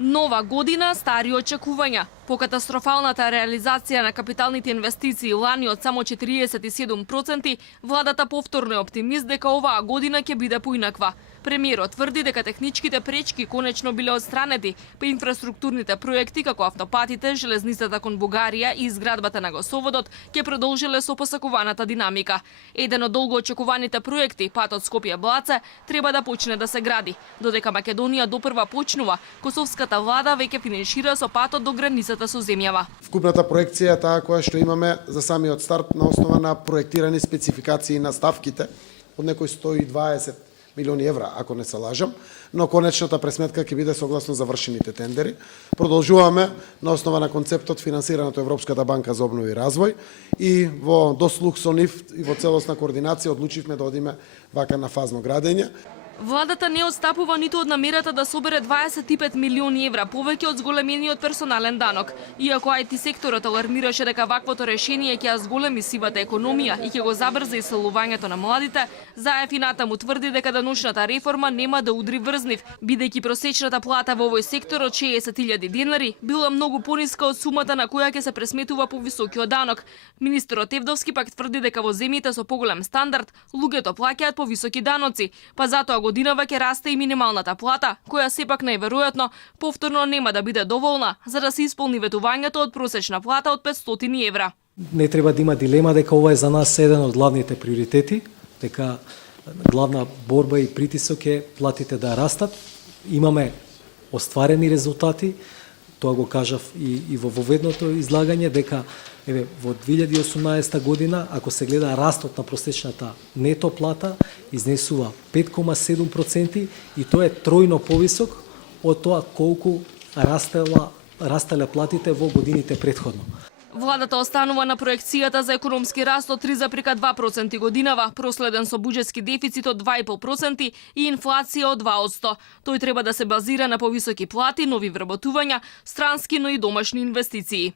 Нова година, стари очекувања. По катастрофалната реализација на капиталните инвестиции лани од само 47%, владата повторно е оптимист дека оваа година ќе биде поинаква. Премиерот тврди дека техничките пречки конечно биле отстранети, па инфраструктурните проекти како автопатите, железницата кон Бугарија и изградбата на гасоводот ќе продолжиле со посакуваната динамика. Еден од долго очекуваните проекти, патот Скопје-Блаце, треба да почне да се гради. Додека Македонија допрва почнува, косовската влада веќе финишира со патот до границата со земјава. Вкупната проекција е таа која што имаме за самиот старт на основа на проектирани спецификации на ставките од некои 120 милиони евра, ако не се лажам, но конечната пресметка ќе биде согласно завршените тендери. Продолжуваме на основа на концептот финансиран од Европската банка за обнова и развој и во дослух со нив и во целосна координација одлучивме да одиме вака на фазно градење. Владата не отстапува ниту од намерата да собере 25 милиони евра повеќе од зголемениот персонален данок. Иако IT секторот алармираше дека ваквото решение ќе ја зголеми сивата економија и ќе го забрза иселувањето на младите, Заев и натаму тврди дека деношната реформа нема да удри врз нив, бидејќи просечната плата во овој сектор од 60.000 денари била многу пониска од сумата на која ќе се пресметува повисокиот данок. Министерот Евдовски пак тврди дека во земјите со поголем стандард луѓето плаќаат повисоки даноци, па затоа годинава ќе расте и минималната плата, која сепак најверојатно повторно нема да биде доволна за да се исполни ветувањето од просечна плата од 500 евра. Не треба да има дилема дека ова е за нас еден од главните приоритети, дека главна борба и притисок е платите да растат. Имаме остварени резултати, тоа го кажав и во воведното излагање, дека во 2018 година, ако се гледа растот на просечната нето плата, изнесува 5,7% и тоа е тројно повисок од тоа колку растеле платите во годините претходно. Владата останува на проекцијата за економски раст од 3,2% годинава, проследен со буџетски дефицит од 2,5% и инфлација од 2%. Тој треба да се базира на повисоки плати, нови вработувања, странски, но и домашни инвестиции.